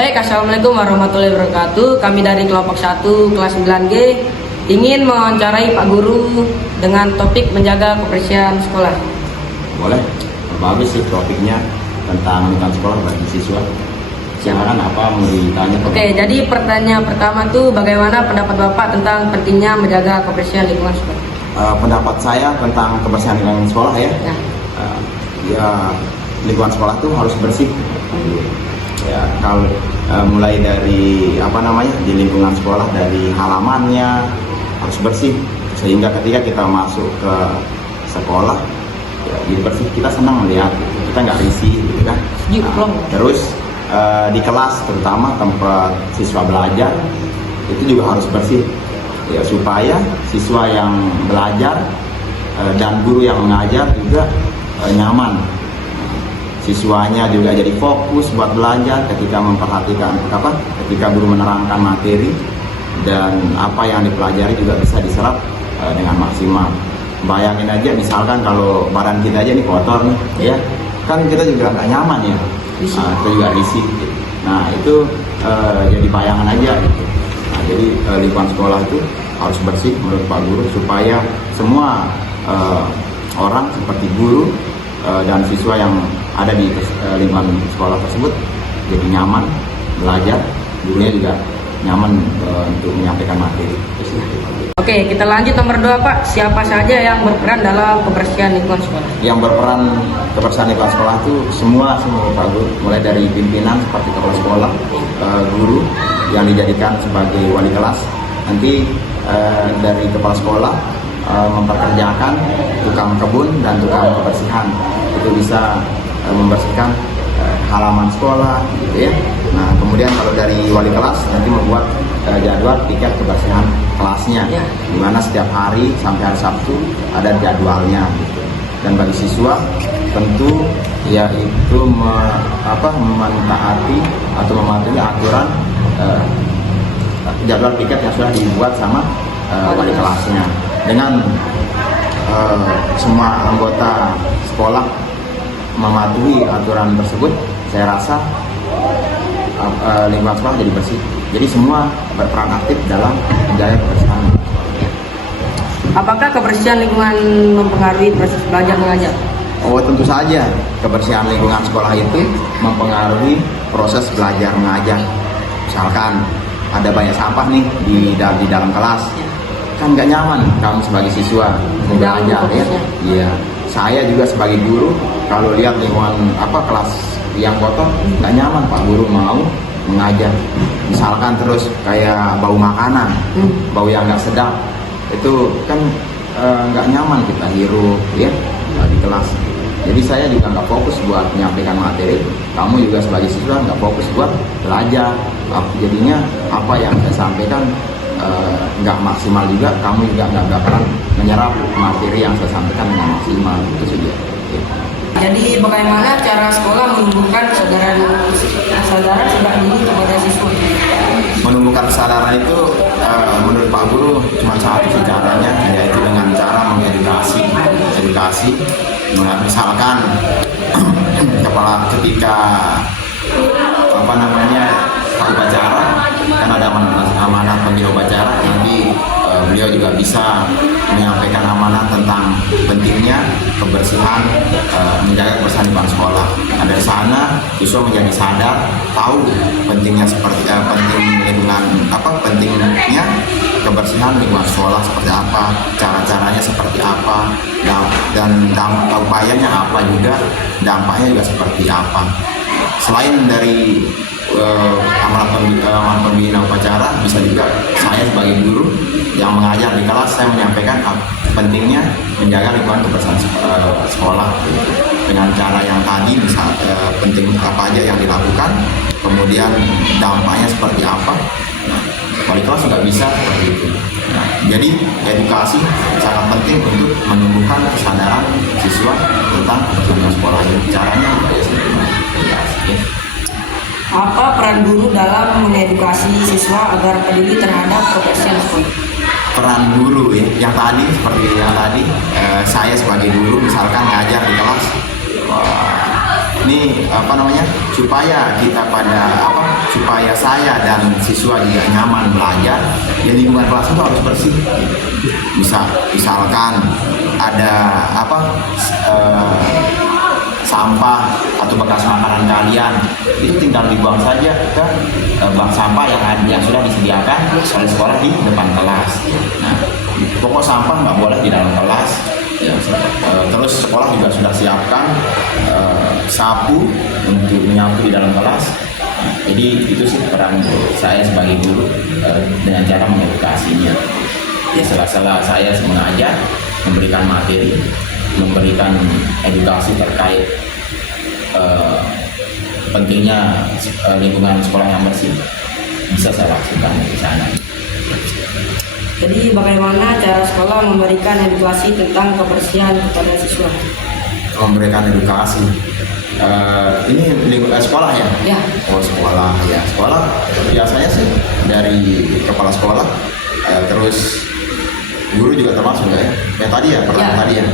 Baik, Assalamualaikum warahmatullahi wabarakatuh. Kami dari kelompok 1 kelas 9G ingin mewawancarai Pak Guru dengan topik menjaga kebersihan sekolah. Boleh, bagus sih topiknya tentang lingkungan sekolah bagi siswa. Silakan apa mau ditanya? Oke, jadi pertanyaan pertama tuh bagaimana pendapat Bapak tentang pentingnya menjaga kebersihan lingkungan sekolah? Pendapat saya tentang kebersihan lingkungan sekolah ya. Lingkungan sekolah tuh harus bersih. Ya, kalau mulai dari di lingkungan sekolah, dari halamannya harus bersih, sehingga ketika kita masuk ke sekolah ya, jadi bersih, kita senang melihat, kita nggak risih gitu kan. Terus di kelas, terutama tempat siswa belajar, itu juga harus bersih ya, supaya siswa yang belajar dan guru yang mengajar juga nyaman. Siswanya juga jadi fokus buat belajar ketika memperhatikan ketika guru menerangkan materi, dan apa yang dipelajari juga bisa diserap dengan maksimal. Bayangin aja misalkan kalau badan kita aja nih kotor nih, ya kan kita juga nggak nyaman ya, kita juga risih. Nah itu jadi bayangan aja gitu. Nah, jadi lingkungan sekolah itu harus bersih menurut Pak Guru, supaya semua orang seperti guru dan siswa yang ada di lingkungan sekolah tersebut jadi nyaman belajar, gurunya juga nyaman untuk menyampaikan materi. Oke, kita lanjut nomor 2 Pak. Siapa saja yang berperan dalam kebersihan lingkungan sekolah? Yang berperan kebersihan lingkungan sekolah itu semua Pak Guru, mulai dari pimpinan seperti kepala sekolah, guru yang dijadikan sebagai wali kelas, nanti dari kepala sekolah memperkerjakan tukang kebun dan tukang kebersihan, itu bisa membersihkan halaman sekolah gitu ya. Nah kemudian kalau dari wali kelas nanti membuat jadwal tiket kebersihan kelasnya, dimana setiap hari sampai hari Sabtu ada jadwalnya gitu. Dan bagi siswa tentu yaitu mentaati atau mematuhi aturan jadwal tiket yang sudah dibuat sama wali kelasnya. Dengan semua anggota sekolah mematuhi aturan tersebut, saya rasa lingkungan sekolah jadi bersih. Jadi semua berperan aktif dalam menjaga kebersihan. Apakah kebersihan lingkungan mempengaruhi proses belajar mengajar? Oh tentu saja, kebersihan lingkungan sekolah itu mempengaruhi proses belajar mengajar. Misalkan ada banyak sampah nih di dalam kelas, kan nggak nyaman kamu sebagai siswa mau belajar ya. Iya, saya juga sebagai guru kalau lihat lingkungan kelas yang kotor nggak nyaman, Pak Guru mau mengajar. Misalkan terus kayak bau makanan, bau yang nggak sedap, itu kan nggak nyaman kita hirup ya di kelas. Jadi saya juga nggak fokus buat menyampaikan materi, kamu juga sebagai siswa nggak fokus buat belajar. Jadinya apa yang saya sampaikan nggak maksimal juga, kamu juga nggak bakalan menyerap materi yang saya sampaikan dengan maksimal, itu saja. Jadi bagaimana cara sekolah menumbuhkan kesadaran sejak dini kepada siswa? Menumbuhkan kesadaran itu menurut Pak Guru cuma satu caranya, yaitu dengan cara mengedukasi. Misalkan ketika upacara kan ada amanah pembina upacara, nanti beliau juga bisa menyampaikan amanah tentang pentingnya kebersihan, menjaga kebersihan di sekolah. Nah, dari sana siswa menjadi sadar, tahu pentingnya pentingnya kebersihan lingkungan sekolah seperti apa, cara-caranya seperti apa, dan upayanya apa juga, dampaknya juga seperti apa. Selain dari amanah pembina upacara, bisa juga saya sebagai guru yang mengajar di kelas, saya menyampaikan pentingnya menjaga lingkungan kebersihan sekolah dengan cara yang tadi, penting apa aja yang dilakukan, kemudian dampaknya seperti apa. Nah, wali kelas juga bisa seperti itu. Nah, jadi edukasi sangat penting untuk menumbuhkan kesadaran siswa tentang kebersihan sekolah. Caranya Apa peran guru dalam mengedukasi siswa agar peduli terhadap kebersihan sekolah? Peran guru ya, yang tadi seperti yang tadi, saya sebagai guru misalkan ngajar di kelas, ini apa namanya, supaya kita supaya saya dan siswa juga nyaman belajar, ya lingkungan kelas itu harus bersih. Misalkan ada sampah atau bekas makanan kalian, itu tinggal dibuang saja ke bank sampah yang sudah disediakan oleh sekolah di depan kelas. Nah, pokok sampah nggak boleh di dalam kelas. Ya, terus sekolah juga sudah siapkan sapu untuk menyapu di dalam kelas. Jadi itu sih peran saya sebagai guru dengan cara mengedukasinya. Ya, sela-sela saya mengajar, memberikan materi, memberikan edukasi terkait pentingnya lingkungan sekolah yang bersih, bisa saya lakukan di sana. Jadi bagaimana cara sekolah memberikan edukasi tentang kebersihan kepada siswa? Memberikan edukasi, ini lingkungan sekolah ya? Ya. Oh, sekolah ya, sekolah biasanya sih dari kepala sekolah, terus guru juga termasuk ya. Yang tadi ya, pertama tadi ya.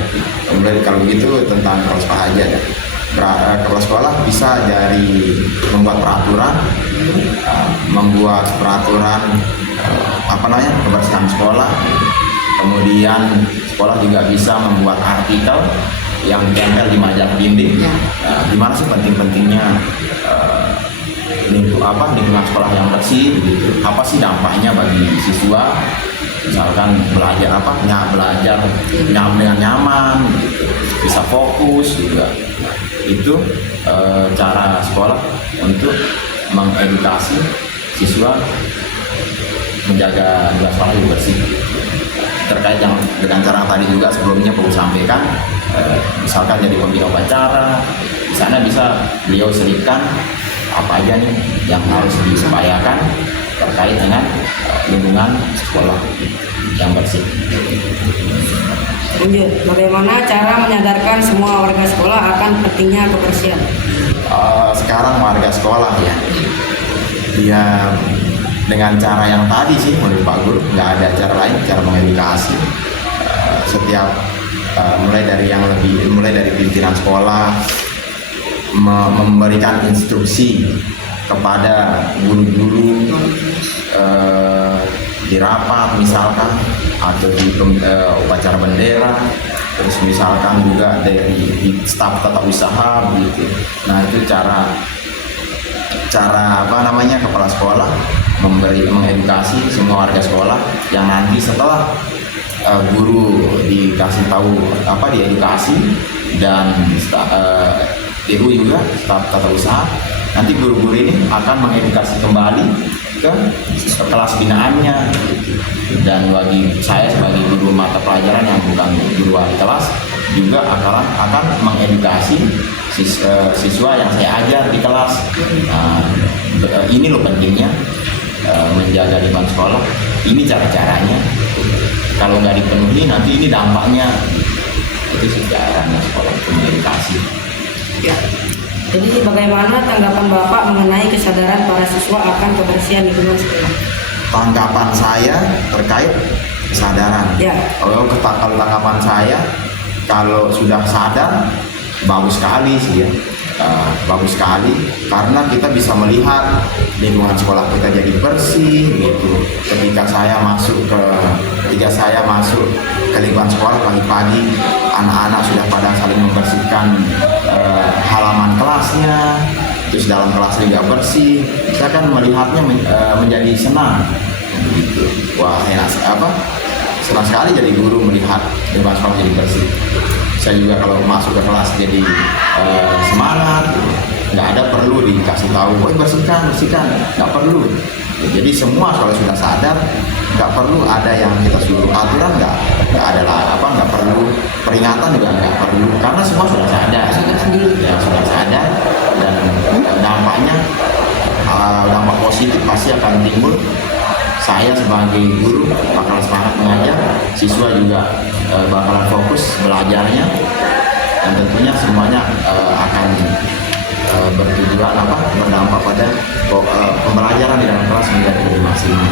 Kemudian kalau begitu tentang kepala sekolah aja ya. Kepala sekolah bisa dari membuat peraturan kebersihan sekolah. Kemudian sekolah juga bisa membuat artikel yang ditempel di majalah dinding. Gimana sih penting-pentingnya lingkungan sekolah yang bersih, gitu. Apa sih dampaknya bagi siswa? Misalkan belajar dengan nyaman, gitu. Bisa fokus juga. Itu cara sekolah untuk mengedukasi siswa menjaga lingkungan sekolah yang bersih. Terkait dengan cara tadi juga sebelumnya perlu sampaikan, misalkan jadi pembina upacara, di sana bisa beliau selipkan apa aja nih yang harus diupayakan terkait dengan lingkungan sekolah yang bersih. Lanjut, bagaimana cara menyadarkan semua warga sekolah akan pentingnya kebersihan? Sekarang warga sekolah ya dengan cara yang tadi sih menurut Pak Guru, nggak ada cara lain, cara mengedukasi setiap mulai dari pimpinan sekolah, memberikan instruksi kepada guru-guru di rapat misalkan, atau di upacara bendera, terus misalkan juga dari staf tata usaha begitu. Nah, itu cara kepala sekolah mengedukasi semua warga sekolah, yang nanti setelah guru dikasih tahu diedukasi, dan ibu juga staf tata usaha, nanti guru-guru ini akan mengedukasi kembali ke kelas binaannya. Dan bagi saya sebagai guru mata pelajaran yang bukan guru wali kelas, juga akan mengedukasi siswa yang saya ajar di kelas. Ini loh pentingnya menjaga lingkungan sekolah, ini cara-caranya. Kalau nggak dipenuhi nanti ini dampaknya. Itu sih caranya sekolah mengedukasi. Ya. Jadi bagaimana tanggapan Bapak mengenai kesadaran para siswa akan kebersihan lingkungan sekolah? Tanggapan saya terkait kesadaran. Ya. Kalau tanggapan saya, kalau sudah sadar, bagus sekali sih ya. Bagus sekali, karena kita bisa melihat lingkungan sekolah kita jadi bersih gitu. Ketika saya masuk ke lingkungan sekolah pagi-pagi, anak-anak sudah pada saling membersihkan halaman kelasnya, terus dalam kelas juga bersih. Saya kan melihatnya menjadi senang gitu. Wah, senang sekali jadi guru melihat lingkungan sekolah jadi bersih. Saya juga kalau masuk ke kelas jadi semangat, nggak ada perlu dikasih tahu, bersihkan, nggak perlu. Jadi semua kalau sudah sadar, nggak perlu ada yang kita suruh aturan, nggak ada lah, nggak perlu peringatan juga nggak perlu, karena semua sudah sadar, sudah sadar, dan dampaknya dampak positif pasti akan timbul. Saya sebagai guru bakal semangat mengajar, siswa juga bakalan fokus belajarnya, dan tentunya semuanya akan berdampak pada pembelajaran di dalam kelas menjadi lebih maksimal.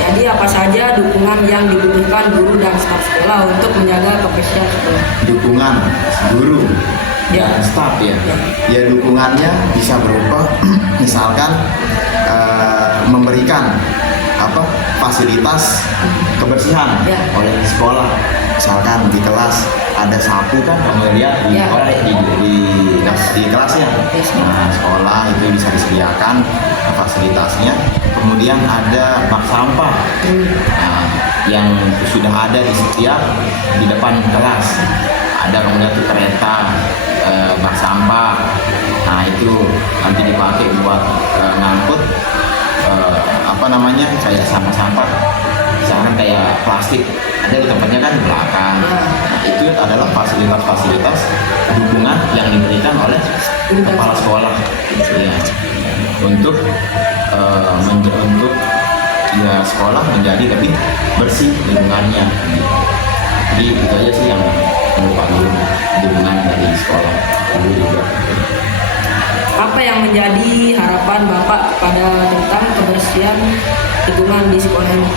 Jadi apa saja dukungan yang dibutuhkan guru dan staf sekolah untuk menjaga kebersihan sekolah? Dukungan guru Ya. dan staf ya. Ya dukungannya bisa berupa misalkan memberikan fasilitas kebersihan Ya. oleh sekolah. Misalkan di kelas ada sapu kan, kamu lihat di Ya. sekolah di kelasnya. Yes. Nah, sekolah itu bisa disediakan fasilitasnya. Kemudian ada bak sampah. Nah, yang sudah ada di depan kelas. Ada kemudian tuh kereta bak sampah. Nah itu nanti dipakai buat ngangkut kayak sampah-sampah, misalkan kayak plastik. Ada di tempatnya kan di belakang. Nah, itu adalah fasilitas-fasilitas dukungan yang diberikan oleh kepala sekolah ya, untuk sekolah menjadi lebih bersih lingkungannya. Jadi itu aja sih yang menurut Pak Guru, dukungan dari sekolah guru juga. Apa yang menjadi harapan Bapak kepada tentang kebersihan lingkungan di sekolah ini?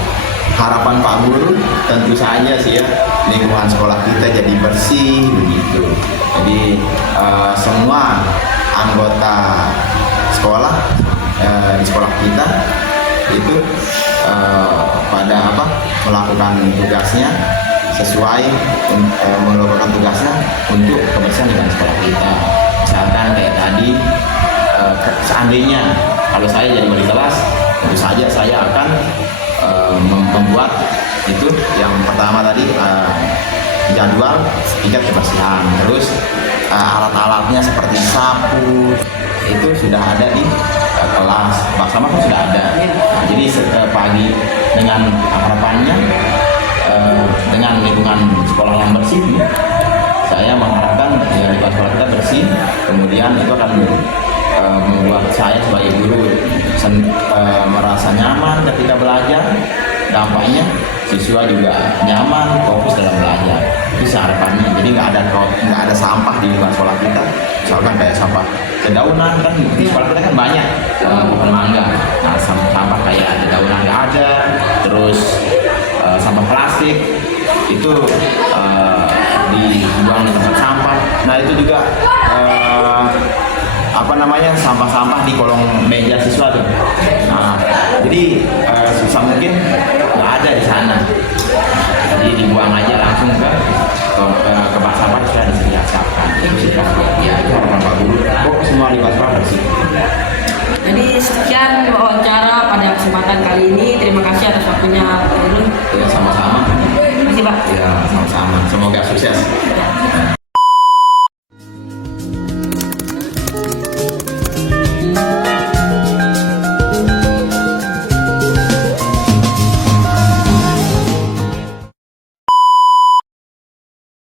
Harapan Pak Guru tentu saja sih ya, lingkungan sekolah kita jadi bersih begitu. Jadi semua anggota sekolah di sekolah kita itu melakukan tugasnya sesuai melakukan tugasnya untuk kebersihan lingkungan sekolah kita. Misalkan kayak tadi seandainya kalau saya jadi wali kelas, tentu saja saya akan membuat itu yang pertama tadi jadwal tingkat kebersihan, terus alat-alatnya seperti sapu itu sudah ada di kelas, bak sampah pun sudah ada. Nah, jadi pagi dengan harapannya dengan lingkungan sekolah yang bersih, saya mengharapkan ya, lingkungan sekolah kita bersih, kemudian itu akan membuat saya sebagai guru merasa nyaman ketika belajar. Dampaknya siswa juga nyaman, fokus dalam belajar. Itu harapannya. Jadi nggak ada sampah di lingkungan sekolah kita. Misalkan kayak sampah dedaunan kan di sekolah kita kan banyak, bukan mangga. Nah, sampah kayak dedaunan nggak ada. Terus sampah plastik itu dibuang di tempat sampah. Nah itu juga sampah-sampah di kolong meja siswa tuh. Nah, jadi susah mungkin nggak ada di sana. Jadi dibuang aja langsung ke bak sampah sudah disediakan. Ya itu harapan Pak Guru. Semua lingkungan sekolah bersih. Jadi sekian wawancara pada kesempatan kali ini. Terima kasih atas waktunya